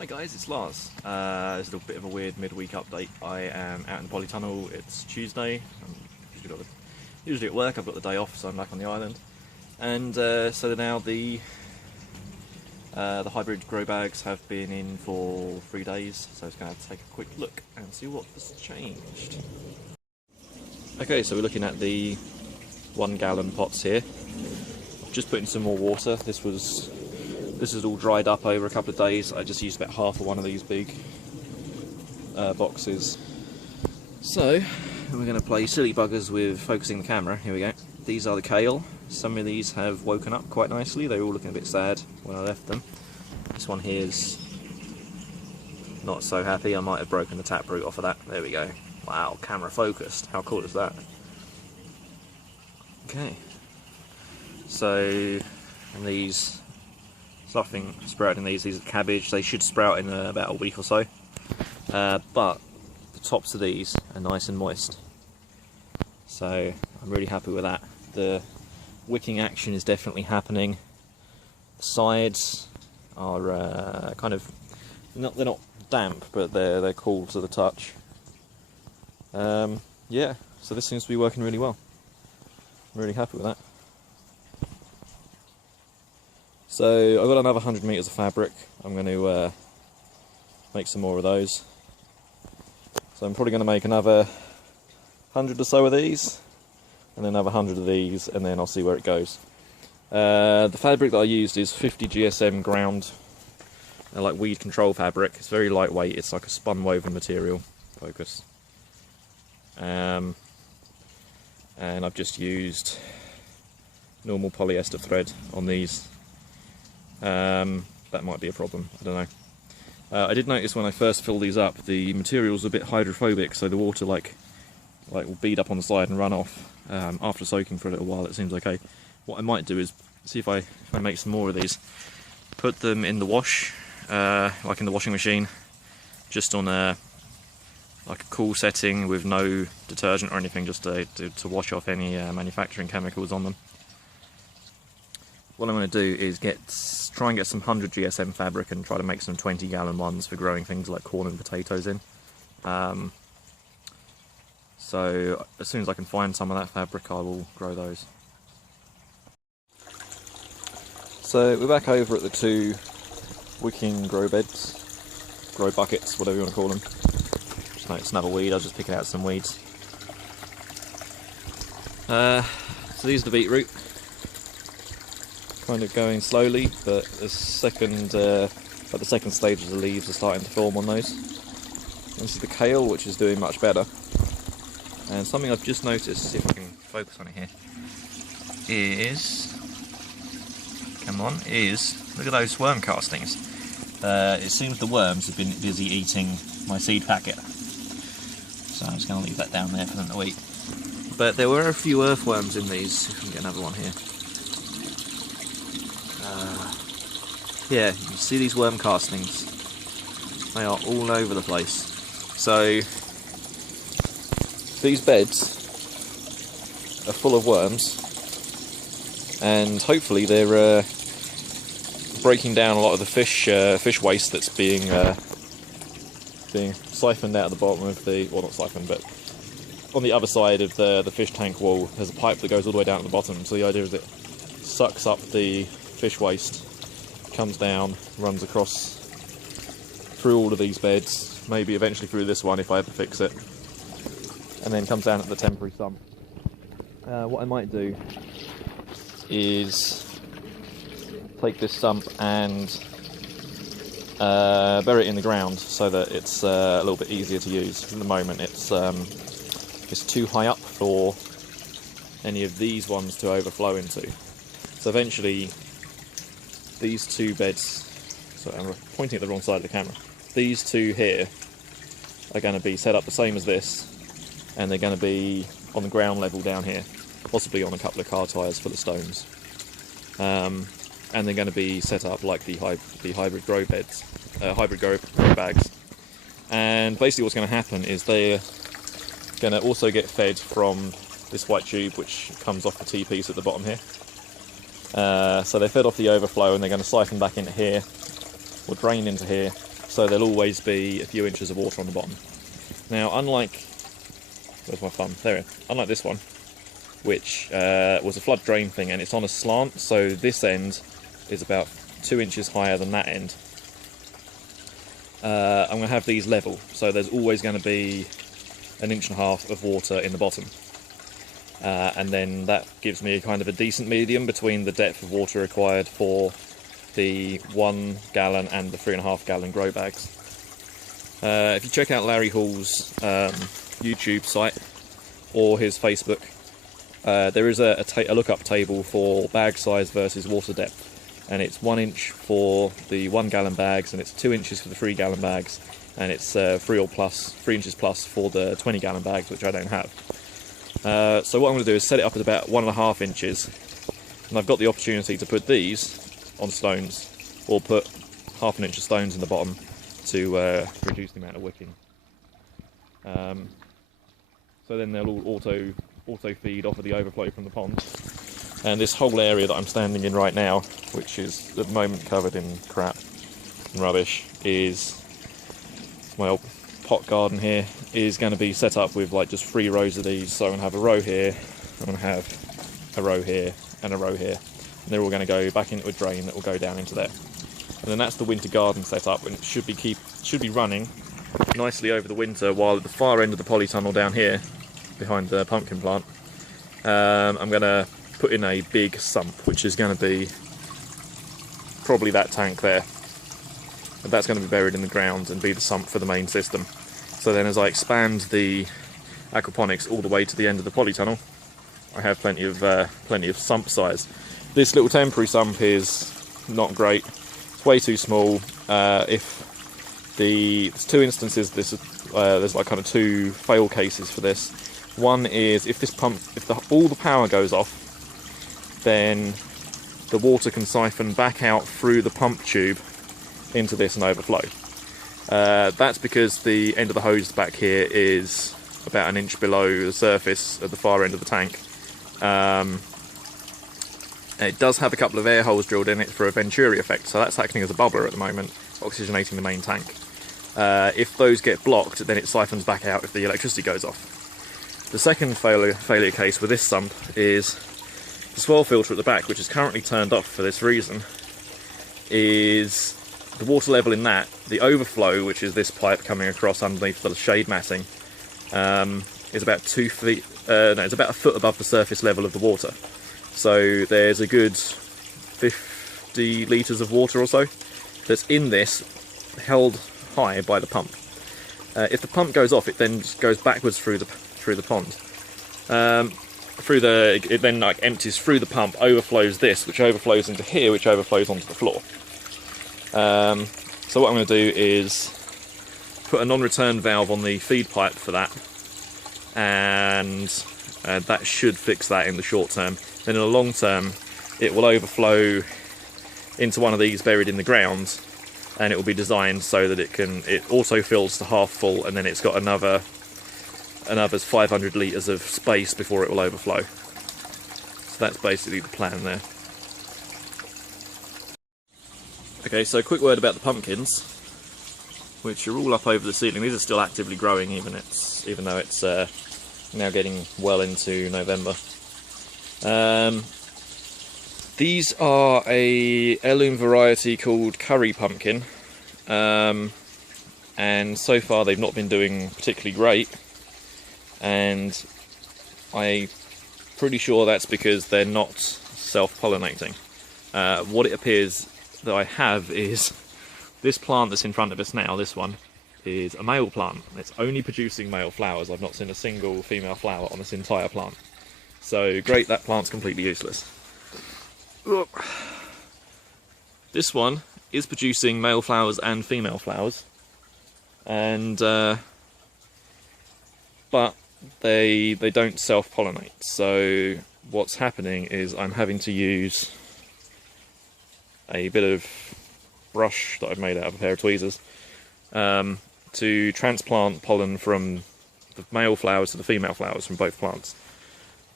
Hi guys, it's Lars. It's a little bit of a weird midweek update. I am out in the polytunnel. It's Tuesday. I'm usually at work. I've got the day off, so I'm back on the island. And so now the hybrid grow bags have been in for 3 days. So I was going to take a quick look and see what has changed. Okay, so we're looking at the 1 gallon pots here. I've just put in some more water. This is all dried up over a couple of days. I just used about half of one of these big boxes. So, we're going to play silly buggers with focusing the camera. Here we go. These are the kale. Some of these have woken up quite nicely. They were all looking a bit sad when I left them. This one here is not so happy. I might have broken the taproot off of that. There we go. Wow, camera focused. How cool is that? Okay. So, and these... nothing sprouting these are cabbage. They should sprout in about a week or so. But the tops of these are nice and moist. So I'm really happy with that. The wicking action is definitely happening. The sides are kind of they're not damp, but they're cool to the touch. Yeah, so this seems to be working really well. I'm really happy with that. So I've got another 100 metres of fabric. I'm going to make some more of those. So I'm probably going to make another 100 or so of these, and then another 100 of these, and then I'll see where it goes. The fabric that I used is 50 GSM ground, like weed control fabric. It's very lightweight. It's like a spun woven material. Focus. And I've just used normal polyester thread on these. That might be a problem, I don't know. I did notice when I first filled these up, the material's a bit hydrophobic, so the water like will bead up on the side and run off. After soaking for a little while, it seems okay. What I might do is see if I make some more of these, put them in the wash, like in the washing machine, just on a cool setting with no detergent or anything, just to wash off any manufacturing chemicals on them. What I'm going to do is try and get some 100 GSM fabric and try to make some 20 gallon ones for growing things like corn and potatoes in. So as soon as I can find some of that fabric, I will grow those. So we're back over at the 2 Wicking grow buckets, whatever you want to call them. Just like it's another weed. I was just picking out some weeds. So these are the beetroot. Kind of going slowly, but the second stages of leaves are starting to form on those. And this is the kale, which is doing much better. And something I've just noticed, see if I can focus on it here, is look at those worm castings. It seems the worms have been busy eating my seed packet, so I'm just going to leave that down there for them to eat. But there were a few earthworms in these. If we can get another one here. Yeah, you can see these worm castings. They are all over the place. So these beds are full of worms, and hopefully they're breaking down a lot of the fish waste that's being siphoned out of the bottom of the, well, not siphoned, but on the other side of the fish tank wall. There's a pipe that goes all the way down to the bottom. So the idea is it sucks up the fish waste, comes down, runs across through all of these beds, maybe eventually through this one if I ever fix it, and then comes down at the temporary sump. What I might do is take this sump and bury it in the ground so that it's a little bit easier to use. At the moment it's too high up for any of these ones to overflow into. So eventually these 2 beds, sorry, I'm pointing at the wrong side of the camera, these 2 here are going to be set up the same as this, and they're going to be on the ground level down here, possibly on a couple of car tyres full of stones. And they're going to be set up like the hybrid grow bags. And basically what's going to happen is they're going to also get fed from this white tube which comes off the T-piece at the bottom here. So they're fed off the overflow, and they're going to siphon back into here, or drain into here, so there'll always be a few inches of water on the bottom. Now, unlike, where's my thumb? There. Unlike this one, which was a flood drain thing, and it's on a slant, so this end is about 2 inches higher than that end. I'm going to have these level, so there's always going to be 1.5 inches of water in the bottom. And then that gives me a kind of a decent medium between the depth of water required for the 1 gallon and the 3.5 gallon grow bags. If you check out Larry Hall's YouTube site or his Facebook, there is a look-up table for bag size versus water depth, and it's 1 inch for the 1 gallon bags, and it's 2 inches for the 3 gallon bags, and it's 3 inches plus for the 20 gallon bags, which I don't have. So what I'm going to do is set it up at about 1.5 inches, and I've got the opportunity to put these on stones, or put 1/2 inch of stones in the bottom to reduce the amount of wicking. So then they'll all auto feed off of the overflow from the pond. And this whole area that I'm standing in right now, which is at the moment covered in crap and rubbish, is my old pot garden here, is going to be set up with like just 3 rows of these. So I'm going to have a row here, I'm going to have a row here, and a row here. And they're all going to go back into a drain that will go down into there. And then that's the winter garden set up, and it should be running nicely over the winter, while at the far end of the polytunnel down here, behind the pumpkin plant, I'm going to put in a big sump, which is going to be probably that tank there. And that's going to be buried in the ground and be the sump for the main system. So then as I expand the aquaponics all the way to the end of the polytunnel, I have plenty of sump size. This little temporary sump is not great. It's way too small. There's 2 instances. There's like kind of 2 fail cases for this. One is if all the power goes off, then the water can siphon back out through the pump tube into this and overflow. That's because the end of the hose back here is about 1 inch below the surface at the far end of the tank. It does have a couple of air holes drilled in it for a Venturi effect, so that's acting as a bubbler at the moment, oxygenating the main tank. If those get blocked, then it siphons back out if the electricity goes off. The second failure case with this sump is the swirl filter at the back, which is currently turned off for this reason, is the water level in that, the overflow, which is this pipe coming across underneath the shade matting, is about 2 feet, it's about 1 foot above the surface level of the water. So there's a good 50 litres of water or so that's in this, held high by the pump. If the pump goes off, it then just goes backwards through the pond. It then like empties through the pump, overflows this, which overflows into here, which overflows onto the floor. So what I'm going to do is put a non-return valve on the feed pipe for that, and that should fix that in the short term. Then in the long term, it will overflow into one of these buried in the ground, and it will be designed so that it auto fills to half full, and then it's got another 500 litres of space before it will overflow. So that's basically the plan there. Okay, so a quick word about the pumpkins, which are all up over the ceiling. These are still actively growing, even though it's now getting well into November. These are a heirloom variety called curry pumpkin, and so far they've not been doing particularly great, and I'm pretty sure that's because they're not self-pollinating. What it appears that I have is this plant that's in front of us now. This one is a male plant. It's only producing male flowers. I've not seen a single female flower on this entire plant. So great, that plant's completely useless. Look, this one is producing male flowers and female flowers, and but they don't self-pollinate. So what's happening is I'm having to use a bit of brush that I've made out of a pair of tweezers to transplant pollen from the male flowers to the female flowers from both plants.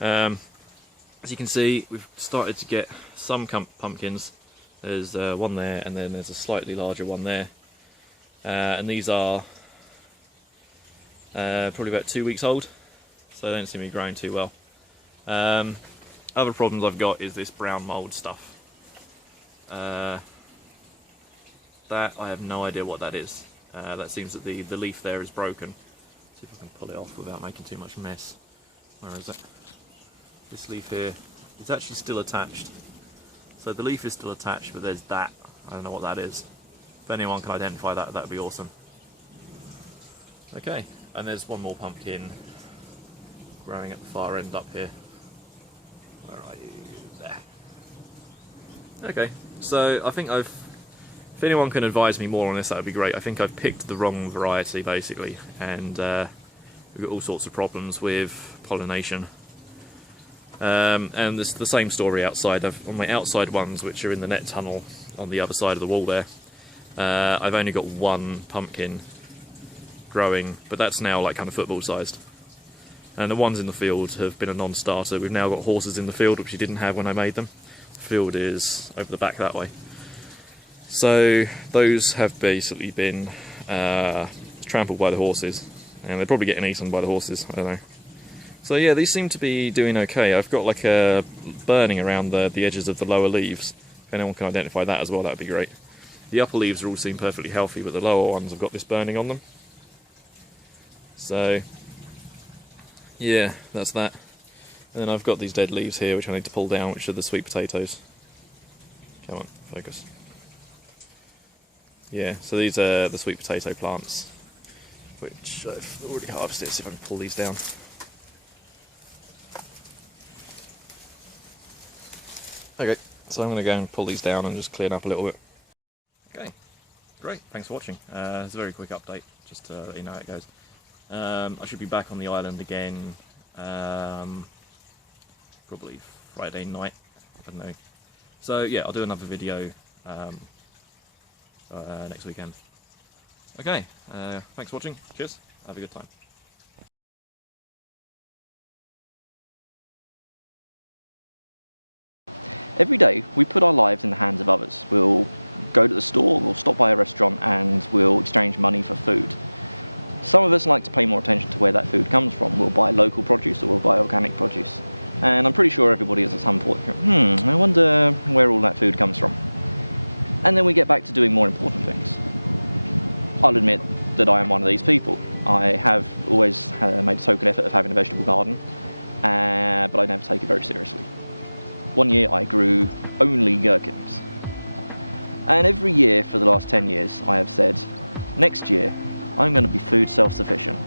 As you can see, we've started to get some pumpkins. There's one there, and then there's a slightly larger one there. and these are probably about 2 weeks old, so they don't seem to be growing too well. Other problems I've got is this brown mould stuff. That I have no idea what that is. That seems that the leaf there is broken. Let's see if I can pull it off without making too much mess. Where is it? This leaf here, it's actually still attached. So the leaf is still attached, but there's that. I don't know what that is. If anyone can identify that, that would be awesome. Okay, and there's one more pumpkin growing at the far end up here. Where are you? There. Okay, so I think if anyone can advise me more on this, that would be great. I think I've picked the wrong variety, basically, and we've got all sorts of problems with pollination. And it's the same story outside. On my outside ones, which are in the net tunnel on the other side of the wall there, I've only got one pumpkin growing, but that's now like kind of football sized. And the ones in the field have been a non-starter. We've now got horses in the field, which we didn't have when I made them. The field is over the back that way. So those have basically been trampled by the horses, and they're probably getting eaten by the horses, I don't know. So yeah, these seem to be doing okay. I've got like a burning around the edges of the lower leaves. If anyone can identify that as well, that would be great. The upper leaves all seem perfectly healthy, but the lower ones have got this burning on them. So yeah, that's that. And then I've got these dead leaves here which I need to pull down, which are the sweet potatoes. Come on, focus. Yeah, so these are the sweet potato plants, which I've already harvested. See if I can pull these down. Okay, so I'm going to go and pull these down and just clean up a little bit. Okay, great, thanks for watching. It's a very quick update, just to let you know how it goes. I should be back on the island again, probably Friday night, I don't know. So yeah, I'll do another video next weekend. Okay, thanks for watching, cheers, have a good time. Every day we put our lives in the hands of others. We'll go to the store, we'll stop by a restaurant, and we'll exchange money for food. Some of us like to pay more attention to where that food comes from. We'll buy local produce or we'll buy organic produce. And I'm pretty sure everybody has at some point, I wonder where all that food comes from. And then we get back to doing more important things. I'll admit that I am one of these people. I have always made a token effort of having a vegetable garden, but I never take it very seriously. One year I grew only gherkins. And every year for the last 10 years I have said, next year I'm going to be food self-sufficient.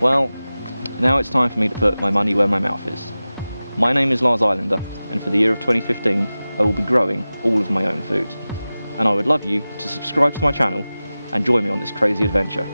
Well, now it's time for me to put my money where my mouth is. My name is Lars Islander, and for the year of 2015 I will be growing all of my own food. And I would love you to subscribe to my channel and join me on this crazy adventure.